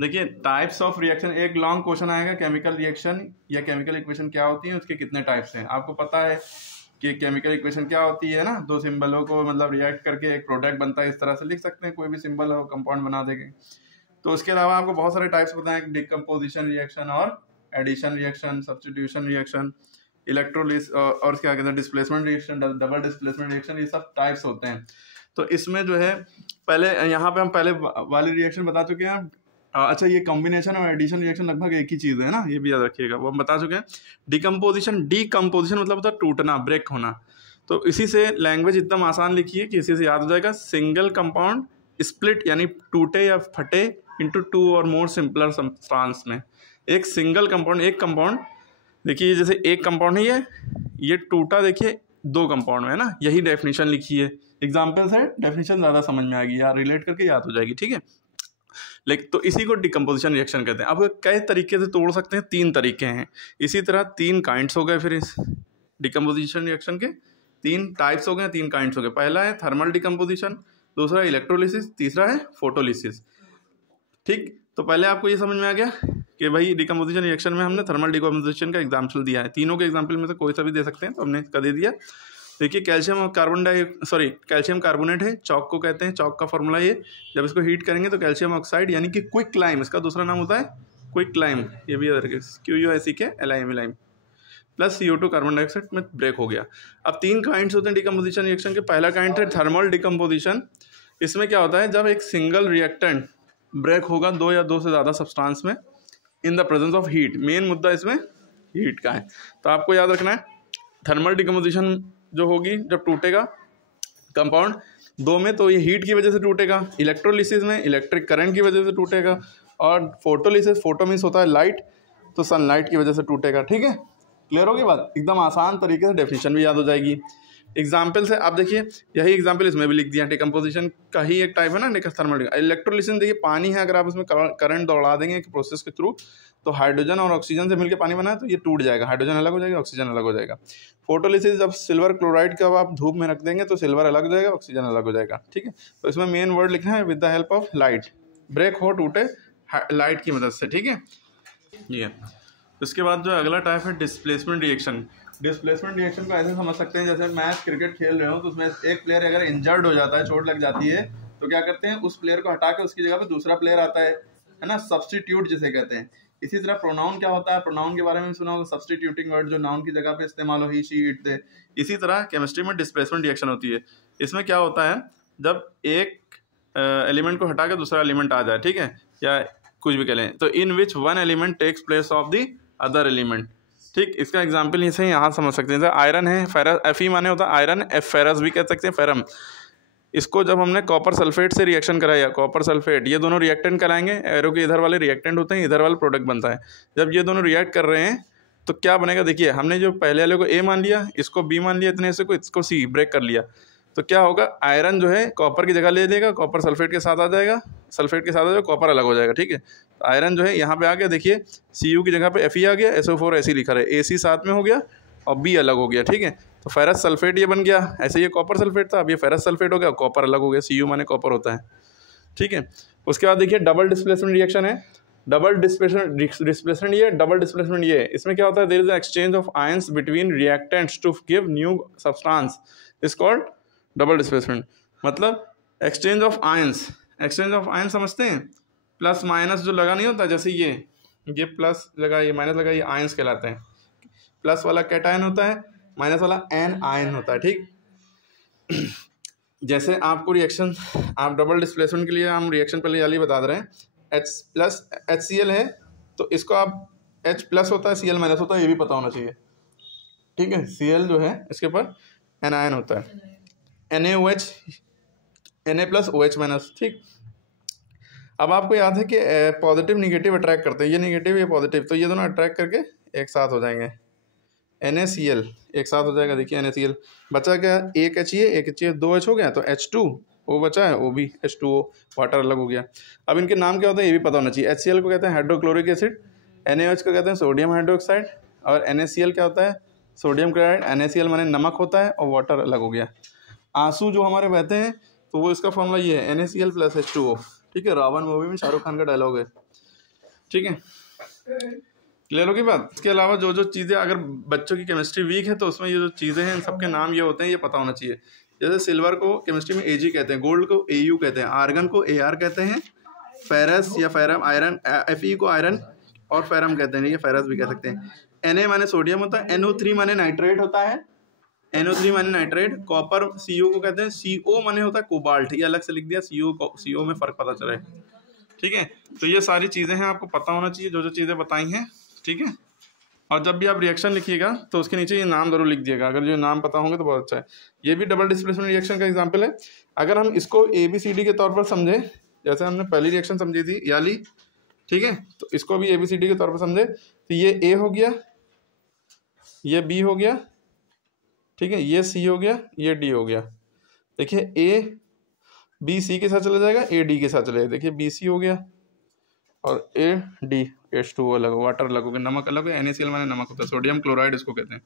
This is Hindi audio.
देखिए टाइप्स ऑफ रिएक्शन, एक लॉन्ग क्वेश्चन आएगा केमिकल रिएक्शन या केमिकल इक्वेशन क्या होती है, उसके कितने टाइप्स हैं। आपको पता है कि केमिकल इक्वेशन क्या होती है ना, दो सिंबलों को मतलब रिएक्ट करके एक प्रोडक्ट बनता है, इस तरह से लिख सकते हैं, कोई भी सिंबल हो कंपाउंड बना देंगे। तो उसके अलावा आपको बहुत सारे टाइप्स पता है, डिकम्पोजिशन रिएक्शन और addition reaction, substitution reaction, electrolysis और क्या कहते हैं displacement reaction, double displacement reaction, ये सब टाइप्स होते हैं। तो इसमें जो है पहले यहाँ पे हम पहले वाली रिएक्शन बता चुके हैं। अच्छा ये कॉम्बिनेशन और एडिशन रिएक्शन लगभग एक ही चीज़ है ना, ये भी याद रखिएगा, वो हम बता चुके हैं। डीकम्पोजिशन मतलब होता है टूटना, ब्रेक होना। तो इसी से लैंग्वेज एकदम आसान लिखी है कि इसी से याद हो जाएगा। सिंगल कंपाउंड स्प्लिट यानी टूटे या फटे इंटू टू और मोर सिंपलर सब्सटेंस में। एक सिंगल कंपाउंड, एक कंपाउंड देखिए जैसे एक कंपाउंड है ये टूटा देखिए दो कंपाउंड में है ना, यही डेफिनेशन लिखी है। एग्जाम्पल्स है, डेफिनेशन ज़्यादा समझ में आएगी यार, रिलेट करके याद हो जाएगी, ठीक है। लेकिन तो इसी को डिकम्पोजिशन रिएक्शन कहते हैं। अब कई तरीके से तोड़ सकते हैं, 3 तरीके हैं। इसी तरह 3 काइंड्स हो गए, फिर इस डिकम्पोजिशन रिएक्शन के 3 टाइप्स हो गए, 3 काइंड्स हो गए। पहला है थर्मल डिकम्पोजिशन, दूसरा इलेक्ट्रोलिसिस, तीसरा है फोटोलिसिस, ठीक। तो पहले आपको ये समझ में आ गया कि भाई डिकम्पोजिशन रिएक्शन में हमने थर्मल डिकम्पोजिशन का एग्जाम्पल दिया है। तीनों के एग्जाम्पल में से कोई सा भी दे सकते हैं, तो हमने इसका दे दिया। देखिए कैल्शियम कार्बोनेट है, चौक को कहते हैं, चौक का फॉर्मूला ये, जब इसको हीट करेंगे तो कैल्शियम ऑक्साइड यानी कि क्विक लाइम, इसका दूसरा नाम होता है क्विक लाइम, ये भी याद रखिए, QUICK lime plus CO2 carbon dioxide में ब्रेक हो गया। अब 3 काइंड्स होते हैं डिकम्पोजिशन रिएक्शन के। पहला काइंड है थर्मल डिकम्पोजिशन। इसमें क्या होता है, जब एक सिंगल रिएक्टेंट ब्रेक होगा 2 या 2 से ज़्यादा सब्सटेंस में in the presence of heat. Main मुद्दा इसमें हीट का है, तो आपको याद रखना है थर्मल डिकम्पोजिशन जो होगी जब टूटेगा कंपाउंड 2 में तो ये हीट की वजह से टूटेगा, इलेक्ट्रोलिसिस में इलेक्ट्रिक करंट की वजह से टूटेगा, और फोटोलिसिस, फोटो मीन्स होता है लाइट, तो सनलाइट की वजह से टूटेगा, ठीक है। क्लियर होगी बात, एकदम आसान तरीके से डेफिनेशन भी याद हो जाएगी। एग्जाम्पल से आप देखिए, यही एग्जाम्पल इसमें भी लिख दिया, डिकम्पोजिशन का ही एक टाइप है ना थर्मल। इलेक्ट्रोलिसिस देखिए पानी है, अगर आप उसमें करंट दौड़ा देंगे एक प्रोसेस के थ्रू तो हाइड्रोजन और ऑक्सीजन से मिलकर पानी बना है तो ये टूट जाएगा, हाइड्रोजन अलग हो जाएगा, ऑक्सीजन अलग हो जाएगा। फोटोलिसिस जब सिल्वर क्लोराइड का आप धूप में रख देंगे तो सिल्वर अलग हो जाएगा, ऑक्सीजन अलग हो जाएगा, ठीक है। तो इसमें मेन वर्ड लिखना है with the help of light, break हो टूटे लाइट की मदद से, ठीक है ये। उसके बाद जो अगला टाइप है डिस्प्लेसमेंट रिएक्शन। डिस्प्लेसमेंट रिएक्शन को ऐसे समझ सकते हैं जैसे मैच क्रिकेट खेल रहे हो तो उसमें एक प्लेयर अगर इंजर्ड हो जाता है, चोट लग जाती है, तो क्या करते हैं उस प्लेयर को हटा के उसकी जगह पे दूसरा प्लेयर आता है ना, सब्स्टिट्यूट जिसे कहते हैं। इसी तरह प्रोनाउन क्या होता है, प्रोनाउन के बारे में सुना होगा, सब्स्टिट्यूटिंग वर्ड जो नाउन की जगह पे इस्तेमाल हो, ही शी इट दे। इसी तरह केमिस्ट्री में डिस्प्लेसमेंट रिएक्शन होती है। इसमें क्या होता है, जब एक एलिमेंट को हटा के दूसरा एलिमेंट आ जाए, ठीक है, या कुछ भी कह लें, तो in which one element takes place of the other element, ठीक। इसका एग्जाम्पल इसे यहाँ समझ सकते हैं, जैसे आयरन है, फेरस, Fe माने होता है आयरन, फेरस भी कह सकते हैं, फेरम। इसको जब हमने कॉपर सल्फेट से रिएक्शन कराया, कॉपर सल्फेट, ये दोनों रिएक्टेंट कराएंगे, एरो के इधर वाले रिएक्टेंट होते हैं, इधर वाला प्रोडक्ट बनता है। जब ये दोनों रिएक्ट कर रहे हैं तो क्या बनेगा, देखिए हमने जो पहले वाले को A मान लिया, इसको B मान लिया, इतने से को इसको C ब्रेक कर लिया, तो क्या होगा, आयरन जो है कॉपर की जगह ले लेगा, कॉपर सल्फेट के साथ आ जाएगा, सल्फेट के साथ आ जाएगा, कॉपर अलग हो जाएगा, ठीक है। तो आयरन जो है यहाँ पे आ गया, देखिए Cu की जगह पे Fe आ गया, SO4 ऐसे लिखा रहे, AC साथ में हो गया और B अलग हो गया, ठीक है। तो फेरस सल्फेट ये बन गया, ऐसे ये कॉपर सल्फेट था, अब ये फेरस सल्फेट हो गया, कॉपर अलग हो गया, Cu माने कॉपर होता है, ठीक है। उसके बाद देखिए डबल डिस्प्लेसमेंट रिएक्शन है। डबल डिस्प्लेसमेंट ये, डबल डिस्प्लेसमेंट ये। इसमें क्या होता है, there is exchange of ions between reactants to give new substance is called double displacement. मतलब exchange of ions, exchange of ions समझते हैं, प्लस माइनस जो लगा नहीं होता, जैसे ये प्लस लगा, ये माइनस लगा, ये आयंस कहलाते हैं। प्लस वाला कैटायन होता है, माइनस वाला एन आयन होता है, ठीक। जैसे आपको रिएक्शन, आप डबल डिस्प्लेसमेंट के लिए हम रिएक्शन पहले वाली बता दे रहे हैं, H प्लस HCl है तो इसको आप H प्लस होता है, Cl माइनस होता है, ये भी पता होना चाहिए, ठीक है। Cl जो है इसके ऊपर एनायन होता है, NaOH, Na plus OH minus, ठीक। अब आपको याद है कि पॉजिटिव निगेटिव अट्रैक्ट करते हैं, ये निगेटिव ये पॉजिटिव, तो ये दोनों अट्रैक्ट करके एक साथ हो जाएंगे, NaCl एक साथ हो जाएगा। देखिए NaCl बचा क्या, एक H ये, एक H ये, 2 H हो गया, तो H2O बचा है, वो भी H2O, वाटर अलग हो गया। अब इनके नाम क्या होता है ये भी पता होना चाहिए। HCl को कहते हैं हाइड्रोक्लोरिक एसिड, NaOH को कहते हैं सोडियम हाइड्रोक्साइड, और NaCl क्या होता है, सोडियम क्लोराइड। NaCl माने नमक होता है, और वाटर अलग हो गया। आंसू जो हमारे बहते हैं तो वो इसका फॉर्मूला ये है, NaCl प्लस H2O, ठीक है। रावण मूवी में शाहरुख खान का डायलॉग है, ठीक है, क्लियर होगी बात। इसके अलावा जो जो चीज़ें, अगर बच्चों की केमिस्ट्री वीक है तो उसमें ये जो चीज़ें हैं इन सबके नाम ये होते हैं, ये पता होना चाहिए। जैसे सिल्वर को केमिस्ट्री में Ag कहते हैं, गोल्ड को Au कहते हैं, आर्गन को Ar कहते हैं, फेरस या फेरम आयरन, Fe को आयरन और फेरम कहते हैं, ये फेरस भी कह सकते हैं। Na माने सोडियम होता है, NO3 माने नाइट्रेट होता है, NO3 माने नाइट्रेट। कॉपर CO को कहते हैं, CO माने होता है कोबाल्ट, ये अलग से लिख दिया, CO में फ़र्क पता चले। ठीक है, तो ये सारी चीज़ें हैं, आपको पता होना चाहिए जो जो चीज़ें बताई हैं। ठीक है, और जब भी आप रिएक्शन लिखिएगा तो उसके नीचे ये नाम जरूर लिख दिएगा, अगर जो नाम पता होंगे तो बहुत अच्छा है। ये भी डबल डिस्प्लेसमेंट रिएक्शन का एग्जांपल है। अगर हम इसको ABCD के तौर पर समझे, जैसे हमने पहली रिएक्शन समझी थी याली, ठीक है, तो इसको भी ABCD के तौर पर समझे तो ये A हो गया, ये B हो गया, ठीक है, ये C हो गया, ये D हो गया। देखिए A B C के साथ चला जाएगा, A D के साथ चला जाएगा। देखिए BC हो गया और A D H2O अलग, वाटर अलग हो गया, नमक अलग है, NaCl माने नमक होता है, सोडियम क्लोराइड इसको कहते हैं।